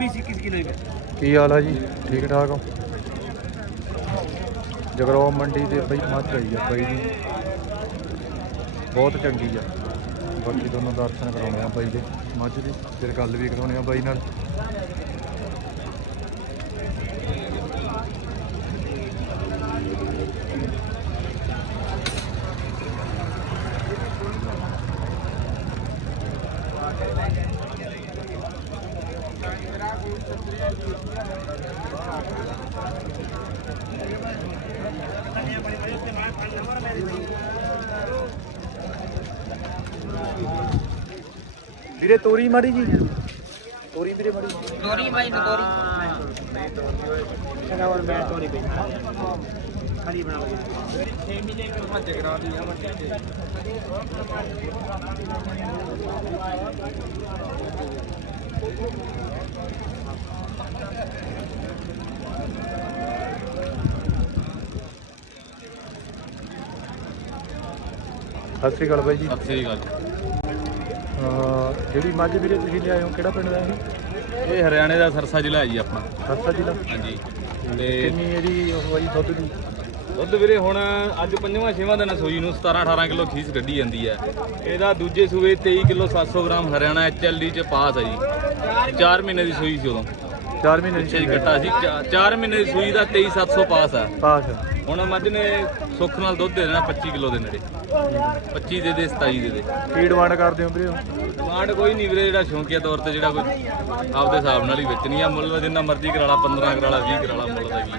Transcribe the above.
बीस इक्कीस किलो का ਕੀ ਹਾਲ ਆ ਜੀ ਠੀਕ ਠਾਕ ਹੋ ਜਗਰਾਉਂ ਮੰਡੀ ਦੇ ਬਈ ਮੱਝ ਆਈ ਆ ਬਾਈ ਦੀ ਬਹੁਤ ਚੰਗੀ ਆ ਬਾਕੀ ਦੋਨੋਂ ਦਰਸ਼ਨ ਕਰਾਉਣੇ ਆ ਬਾਈ ਦੇ ਮੱਝ ਦੀ ਫਿਰ ਗੱਲ ਵੀ ਕਰਾਉਣੇ ਆ ਬਾਈ ਨਾਲ ਵੀਰੇ ਤੋਰੀ ਮਾੜੀ ਜੀ। ਤੋਰੀ ਵੀਰੇ ਮਾੜੀ ਤੋਰੀ ਮਾਈ ਨੂੰ ਤੋਰੀ। ਚੰਗਾ ਹੁਣ ਮੈਂ ਤੋਰੀ ਪਈ। ਖਾਲੀ ਬਣਾ ਲਈ 6 ਮਹੀਨੇ ਇੱਕ ਮੱਝ ਕਰਾ ਦੀ ਆ ਮੱਝ ਦੇ Thank you. ਸਤਿ ਸ਼੍ਰੀ ਅਕਾਲ ਬਾਈ ਜੀ। ਸਤਿ ਸ੍ਰੀ ਅਕਾਲ ਅਹ ਜਿਹੜੀ ਮੱਝ ਵੀਰੇ ਤੁਸੀਂ ਲਿਆਏ ਹੋ ਕਿਹੜਾ ਪਿੰਡ ਦਾ ਇਹ? ਇਹ ਹਰਿਆਣੇ ਦਾ ਸਰਸਾ ਜ਼ਿਲ੍ਹਾ ਹੈ ਜੀ ਆਪਣਾ। ਖਰਸਾ ਜ਼ਿਲ੍ਹਾ? ਹਾਂਜੀ। ਤੇ ਕਿੰਨੀ ਇਹਦੀ ਉਹ ਜੀ ਦੁੱਧ ਦੀ? ਦੁੱਧ ਵੀਰੇ ਹੁਣ ਅੱਜ ਪੰਜਵਾਂ ਛੇਵਾਂ ਦਿਨ ਸੂਈ ਨੂੰ 17 18 ਕਿਲੋ ਖੀਸ ਕੱਢੀ ਜਾਂਦੀ ਹੈ। ਇਹਦਾ ਦੂਜੇ ਸੂਏ 23 ਕਿਲੋ 700 ਗ੍ਰਾਮ ਹਰਿਆਣਾ ਐਚਐਲਡੀ ਚ ਪਾਸ ਹੈ ਜੀ। 4 ਮਹੀਨੇ ਦੀ ਸੂਈ ਸੀ ਉਦੋਂ। 4 ਮਹੀਨੇ ਦੀ ਜੀ ਕੱਟਾ ਸੀ। 4 ਮਹੀਨੇ ਦੀ ਸੂਈ ਦਾ 23700 ਪਾਸ ਆ। ਪਾਸ ਹੁਣ ਮੱਝ ਨੇ ਸੁੱਖ ਨਾਲ ਦੁੱਧ ਦੇ ਦੇਣਾ 25 ਕਿਲੋ ਦੇ ਨੇੜੇ। 25 ਦੇ ਦੇ 27 ਦੇ ਦੇ। ਕੀ ਡਿਮਾਂਡ ਕਰਦੇ ਹੋ ਵੀਰੇ? ਡਿਮਾਂਡ ਕੋਈ ਨਹੀਂ ਵੀਰੇ ਜਿਹੜਾ ਸ਼ੌਂਕੀਆ ਤੌਰ ਤੇ ਜਿਹੜਾ ਕੋਈ ਆਪਦੇ ਹਿਸਾਬ ਨਾਲ ਹੀ ਵੇਚਣੀ ਆ। ਮੁੱਲ ਜਿੰਨਾ ਮਰਜ਼ੀ ਕਰਾ ਲਾ 15 ਕਰਾ ਲਾ 20 ਕਰਾ ਲਾ ਮੁੱਲ ਦਾ ਕੀ ਆ।